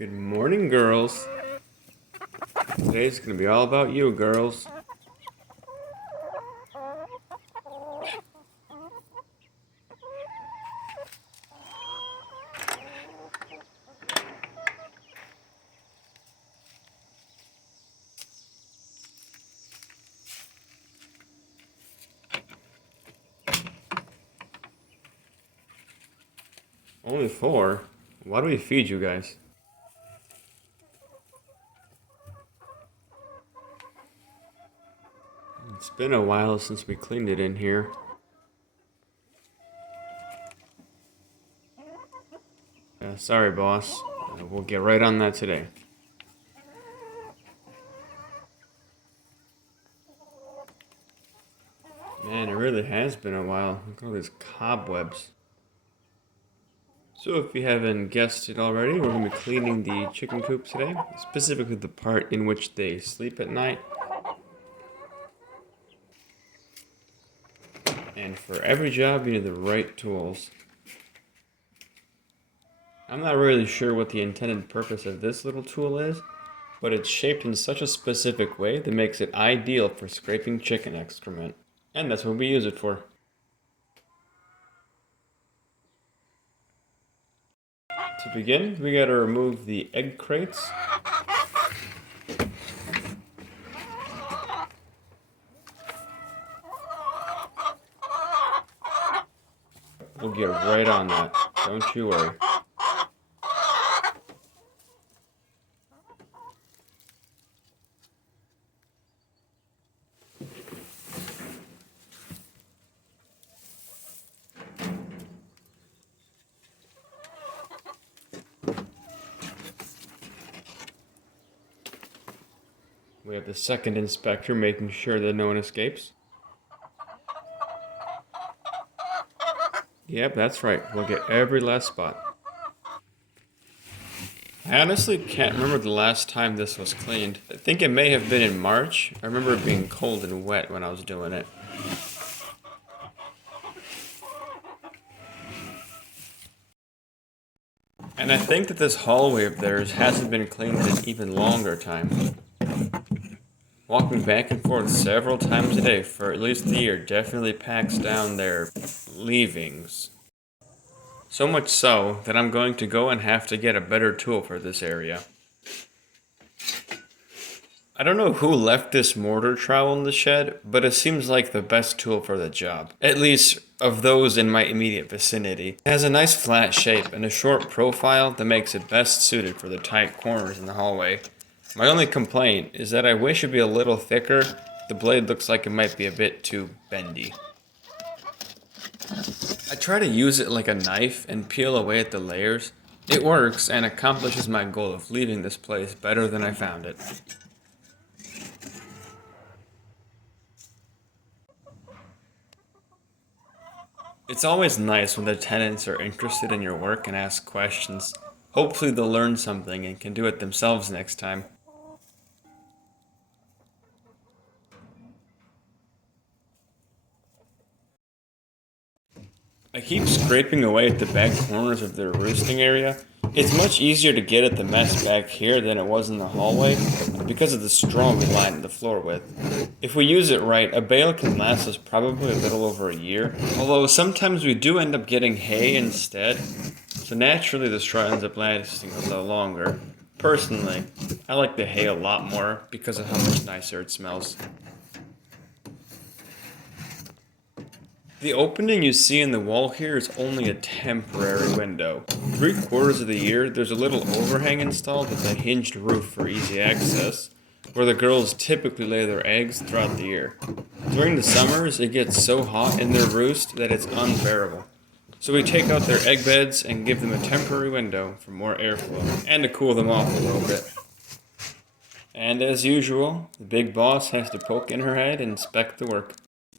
Good morning, girls. Today's gonna be all about you, girls. Only 4? Why do we feed you guys? It's been a while since we cleaned it in here. Sorry, boss. We'll get right on that today. Man, it really has been a while. Look at all these cobwebs. So if you haven't guessed it already, we're going to be cleaning the chicken coop today. Specifically the part in which they sleep at night. And for every job, you need the right tools. I'm not really sure what the intended purpose of this little tool is, but it's shaped in such a specific way that makes it ideal for scraping chicken excrement. And that's what we use it for. To begin, we gotta remove the egg crates. We'll get right on that, don't you worry. We have the second inspector making sure that no one escapes. Yep, that's right. We'll get every last spot. I honestly can't remember the last time this was cleaned. I think it may have been in March. I remember it being cold and wet when I was doing it. And I think that this hallway of theirs hasn't been cleaned in an even longer time. Walking back and forth several times a day for at least a year definitely packs down their leavings. So much so that I'm going to go and have to get a better tool for this area. I don't know who left this mortar trowel in the shed, but it seems like the best tool for the job. At least of those in my immediate vicinity. It has a nice flat shape and a short profile that makes it best suited for the tight corners in the hallway. My only complaint is that I wish it'd be a little thicker. The blade looks like it might be a bit too bendy. I try to use it like a knife and peel away at the layers. It works and accomplishes my goal of leaving this place better than I found it. It's always nice when the tenants are interested in your work and ask questions. Hopefully they'll learn something and can do it themselves next time. I keep scraping away at the back corners of their roosting area. It's much easier to get at the mess back here than it was in the hallway because of the straw we lined the floor with. If we use it right, a bale can last us probably a little over a year, although sometimes we do end up getting hay instead, so naturally the straw ends up lasting a little longer. Personally, I like the hay a lot more because of how much nicer it smells. The opening you see in the wall here is only a temporary window. 3/4 of the year, there's a little overhang installed with a hinged roof for easy access, where the girls typically lay their eggs throughout the year. During the summers, it gets so hot in their roost that it's unbearable. So we take out their egg beds and give them a temporary window for more airflow, and to cool them off a little bit. And as usual, the big boss has to poke in her head and inspect the work.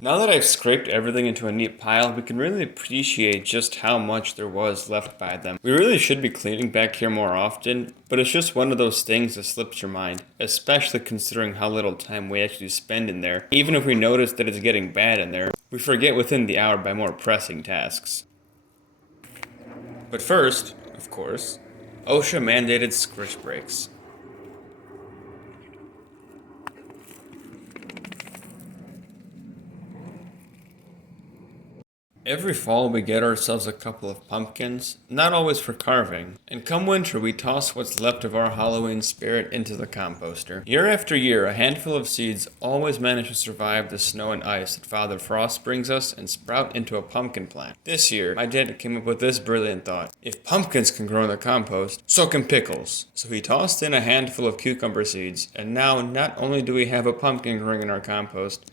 Now that I've scraped everything into a neat pile, we can really appreciate just how much there was left by them. We really should be cleaning back here more often, but it's just one of those things that slips your mind, especially considering how little time we actually spend in there. Even if we notice that it's getting bad in there, we forget within the hour by more pressing tasks. But first, of course, OSHA mandated squish brakes. Every fall we get ourselves a couple of pumpkins, not always for carving, and come winter we toss what's left of our Halloween spirit into the composter. Year after year, a handful of seeds always manage to survive the snow and ice that Father Frost brings us and sprout into a pumpkin plant. This year, my dad came up with this brilliant thought: if pumpkins can grow in the compost, so can pickles. So he tossed in a handful of cucumber seeds, and now not only do we have a pumpkin growing in our compost,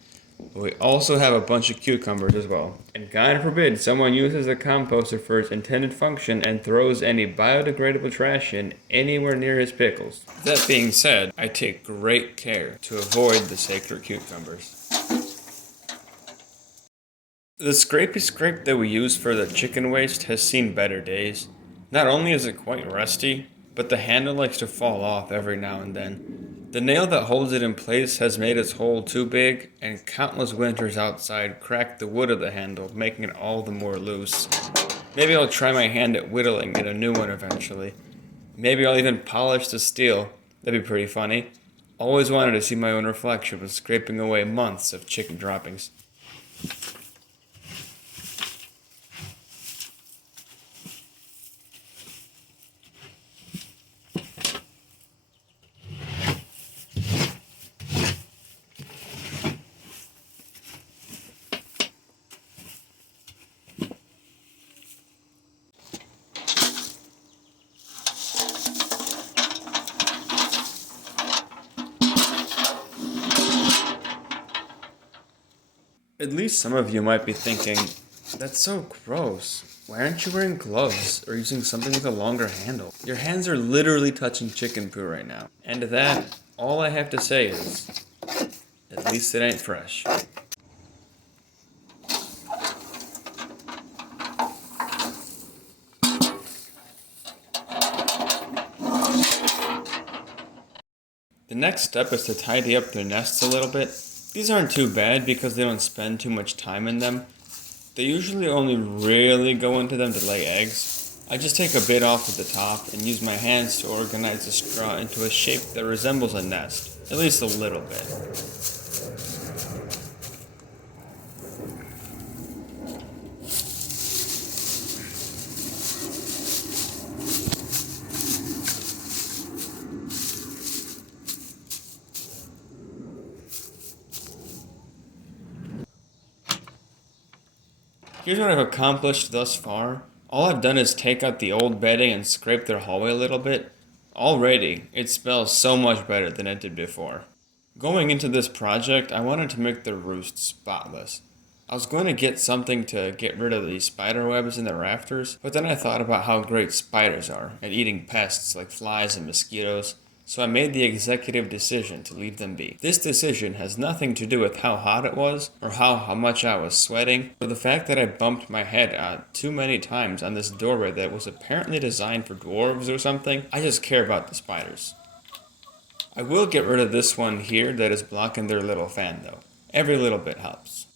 but we also have a bunch of cucumbers as well. And God forbid someone uses the composter for its intended function and throws any biodegradable trash in anywhere near his pickles. That being said, I take great care to avoid the sacred cucumbers. The scrapey scrape that we use for the chicken waste has seen better days. Not only is it quite rusty, but the handle likes to fall off every now and then. The nail that holds it in place has made its hole too big, and countless winters outside cracked the wood of the handle, making it all the more loose. Maybe I'll try my hand at whittling at a new one eventually. Maybe I'll even polish the steel. That'd be pretty funny. Always wanted to see my own reflection when scraping away months of chicken droppings. At least some of you might be thinking, that's so gross. Why aren't you wearing gloves or using something with a longer handle? Your hands are literally touching chicken poo right now. And to that, all I have to say is, at least it ain't fresh. The next step is to tidy up their nests a little bit. These aren't too bad because they don't spend too much time in them. They usually only really go into them to lay eggs. I just take a bit off at the top and use my hands to organize the straw into a shape that resembles a nest, at least a little bit. Here's what I've accomplished thus far. All I've done is take out the old bedding and scrape their hallway a little bit. Already, it smells so much better than it did before. Going into this project, I wanted to make the roost spotless. I was going to get something to get rid of the spider webs in the rafters, but then I thought about how great spiders are at eating pests like flies and mosquitoes, so I made the executive decision to leave them be. This decision has nothing to do with how hot it was, or how much I was sweating, or the fact that I bumped my head out too many times on this doorway that was apparently designed for dwarves or something. I just care about the spiders. I will get rid of this one here that is blocking their little fan though. Every little bit helps.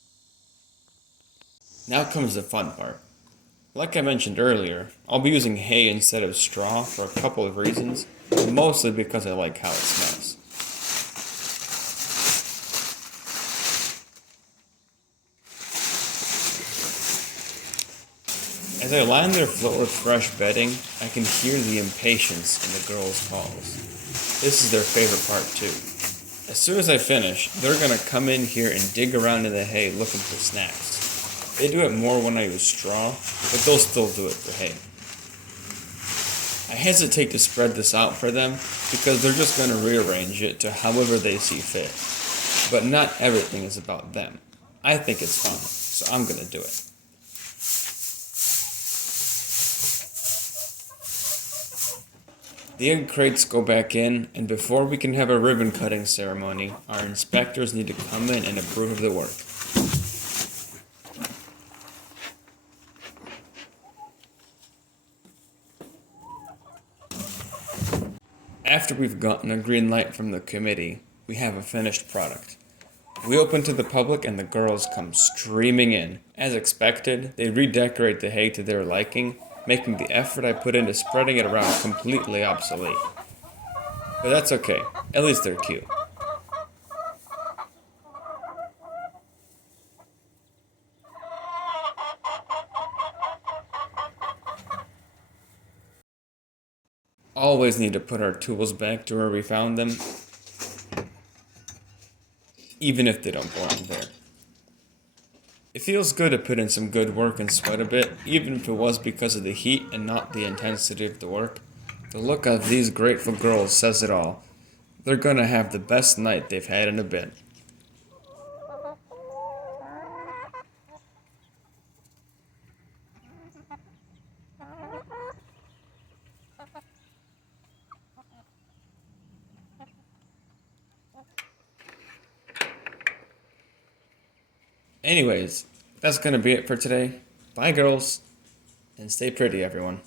Now comes the fun part. Like I mentioned earlier, I'll be using hay instead of straw for a couple of reasons, but mostly because I like how it smells. As I line their floor with fresh bedding, I can hear the impatience in the girls' calls. This is their favorite part too. As soon as I finish, they're gonna come in here and dig around in the hay looking for snacks. They do it more when I use straw, but they'll still do it for hay. I hesitate to spread this out for them because they're just going to rearrange it to however they see fit. But not everything is about them. I think it's fun, so I'm going to do it. The egg crates go back in, and before we can have a ribbon cutting ceremony, our inspectors need to come in and approve of the work. After we've gotten a green light from the committee, we have a finished product. We open to the public and the girls come streaming in. As expected, they redecorate the hay to their liking, making the effort I put into spreading it around completely obsolete. But that's okay, at least they're cute. Always need to put our tools back to where we found them, even if they don't belong there. It feels good to put in some good work and sweat a bit, even if it was because of the heat and not the intensity of the work. The look of these grateful girls says it all. They're gonna have the best night they've had in a bit. Anyways, that's gonna be it for today. Bye, girls, and stay pretty, everyone.